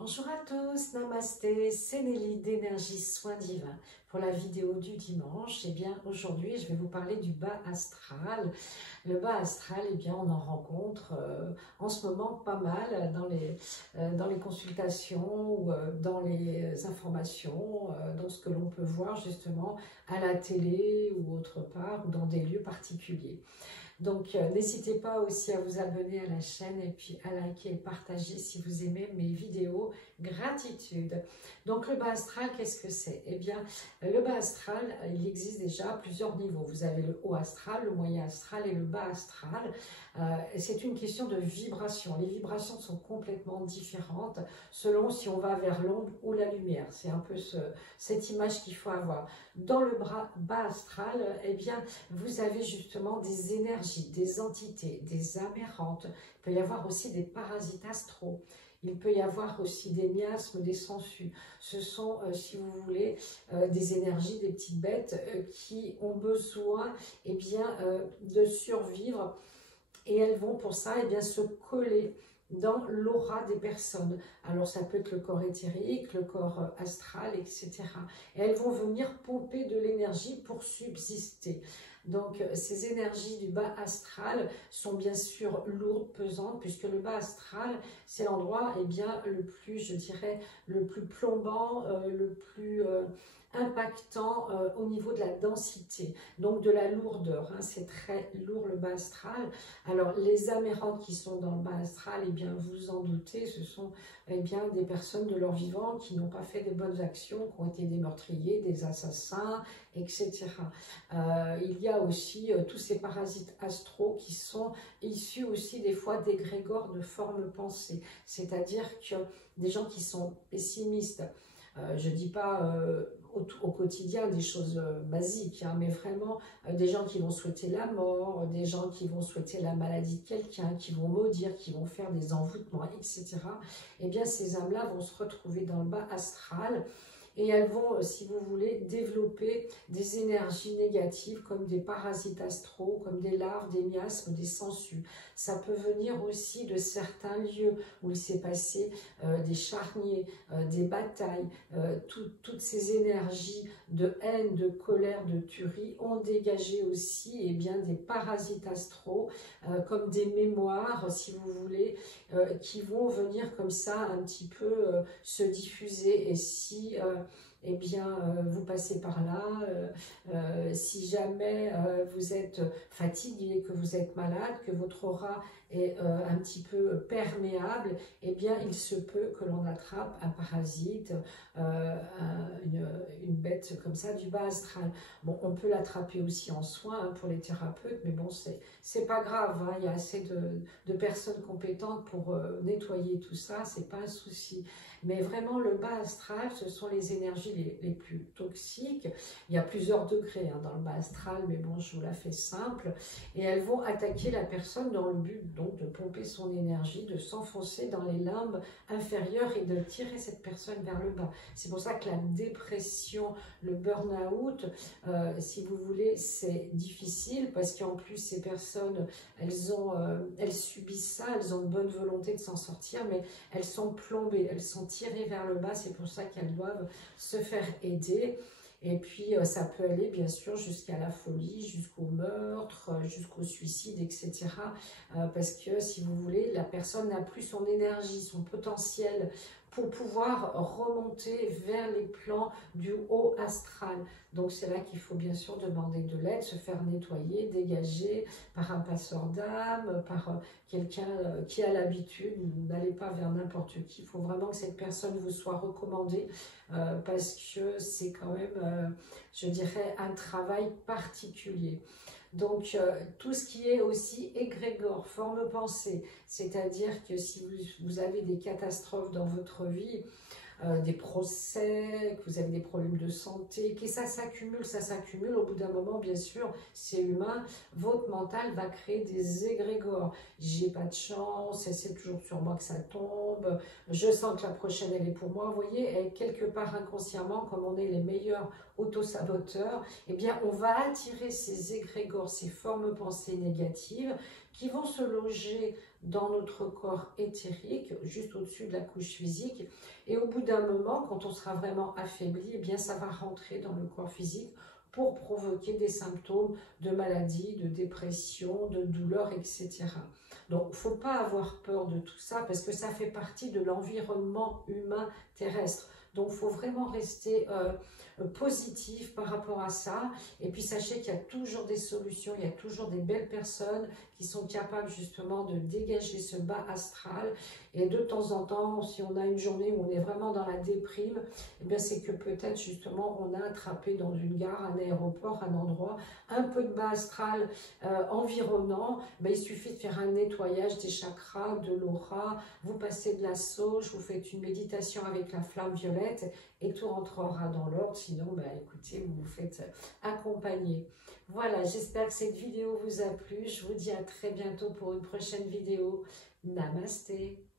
Bonjour à tous, namasté, c'est Nelly d'Énergie Soins Divins. Pour la vidéo du dimanche, aujourd'hui je vais vous parler du bas astral. Le bas astral, on en rencontre en ce moment pas mal dans les consultations ou dans les informations, dans ce que l'on peut voir justement à la télé ou autre part, ou dans des lieux particuliers. Donc, n'hésitez pas aussi à vous abonner à la chaîne et puis à liker et partager si vous aimez mes vidéos. Gratitude. Donc, le bas astral, qu'est-ce que c'est? Le bas astral, il existe déjà plusieurs niveaux. Vous avez le haut astral, le moyen astral et le bas astral. C'est une question de vibration. Les vibrations sont complètement différentes selon si on va vers l'ombre ou la lumière. C'est un peu cette image qu'il faut avoir. Dans le bas astral, vous avez justement des énergies, des entités, des âmes errantes. Il peut y avoir aussi des parasites astraux. Il peut y avoir aussi des miasmes, des sangsues. Ce sont, si vous voulez, des énergies, des petites bêtes qui ont besoin de survivre. Et elles vont pour ça se coller dans l'aura des personnes. Alors ça peut être le corps éthérique, le corps astral, etc. Et elles vont venir pomper de l'énergie pour subsister. Donc ces énergies du bas astral sont bien sûr lourdes, pesantes, puisque le bas astral, c'est l'endroit le plus, je dirais, le plus plombant, le plus impactant au niveau de la densité, donc de la lourdeur. C'est très lourd le bas astral. Alors les âmes errantes qui sont dans le bas astral, vous en doutez, ce sont des personnes de leur vivant qui n'ont pas fait de bonnes actions, qui ont été des meurtriers, des assassins, etc. Il y a aussi tous ces parasites astraux qui sont issus aussi des fois d'égrégores de forme pensée, c'est-à-dire que des gens qui sont pessimistes, je ne dis pas au quotidien des choses basiques, mais vraiment des gens qui vont souhaiter la mort, des gens qui vont souhaiter la maladie de quelqu'un, qui vont maudire, qui vont faire des envoûtements, etc. Ces âmes-là vont se retrouver dans le bas astral. Et elles vont, si vous voulez, développer des énergies négatives comme des parasites astraux, comme des larves, des miasmes, des sangsues. Ça peut venir aussi de certains lieux où il s'est passé des charniers, des batailles. Toutes ces énergies de haine, de colère, de tuerie ont dégagé aussi des parasites astraux, comme des mémoires, si vous voulez, qui vont venir comme ça un petit peu se diffuser. Et si vous passez par là, si jamais vous êtes fatigué, que vous êtes malade, que votre aura est un petit peu perméable, il se peut que l'on attrape un parasite, une bête comme ça du bas astral. Bon, on peut l'attraper aussi en soins pour les thérapeutes, mais bon, c'est pas grave, il y a assez de personnes compétentes pour nettoyer tout ça, c'est pas un souci. Mais vraiment, le bas astral, ce sont les énergies les plus toxiques. Il y a plusieurs degrés dans le bas astral, mais bon, je vous la fais simple. Et elles vont attaquer la personne dans le but donc de pomper son énergie, de s'enfoncer dans les limbes inférieures et de tirer cette personne vers le bas. C'est pour ça que la dépression, le burn-out, si vous voulez, c'est difficile parce qu'en plus, ces personnes, elles subissent ça, elles ont une bonne volonté de s'en sortir, mais elles sont plombées, elles sont tirées vers le bas. C'est pour ça qu'elles doivent se faire aider. Et puis, ça peut aller, bien sûr, jusqu'à la folie, jusqu'au meurtre, jusqu'au suicide, etc. Parce que, si vous voulez, la personne n'a plus son énergie, son potentiel pour pouvoir remonter vers les plans du haut astral. Donc, c'est là qu'il faut bien sûr demander de l'aide, se faire nettoyer, dégager par un passeur d'âme, par quelqu'un qui a l'habitude. N'allez pas vers n'importe qui. Il faut vraiment que cette personne vous soit recommandée parce que c'est quand même, je dirais, un travail particulier. Donc, tout ce qui est aussi égrégore, forme pensée, c'est-à-dire que si vous avez des catastrophes dans votre vie, des procès, que vous avez des problèmes de santé, que ça s'accumule, au bout d'un moment, bien sûr, c'est humain, votre mental va créer des égrégores. J'ai pas de chance, c'est toujours sur moi que ça tombe, je sens que la prochaine, elle est pour moi. Vous voyez, et quelque part inconsciemment, comme on est les meilleurs autosaboteurs, on va attirer ces égrégores, ces formes pensées négatives qui vont se loger dans notre corps éthérique, juste au-dessus de la couche physique. Et au bout d'un moment, quand on sera vraiment affaibli, eh bien ça va rentrer dans le corps physique pour provoquer des symptômes de maladie, de dépression, de douleur, etc. Donc, il ne faut pas avoir peur de tout ça parce que ça fait partie de l'environnement humain terrestre. Donc, il faut vraiment rester positif par rapport à ça. Et puis, sachez qu'il y a toujours des solutions, il y a toujours des belles personnes qui sont capables justement de dégager ce bas astral. Et de temps en temps, si on a une journée où on est vraiment dans la déprime, eh bien, c'est que peut-être justement on a attrapé dans une gare, un aéroport, un endroit, un peu de bas astral environnant. Ben, il suffit de faire un nettoyage des chakras, de l'aura, vous passez de la sauge, vous faites une méditation avec la flamme violette et tout rentrera dans l'ordre. Sinon, ben, écoutez, vous vous faites accompagner. Voilà, j'espère que cette vidéo vous a plu. Je vous dis à très bientôt pour une prochaine vidéo. Namasté.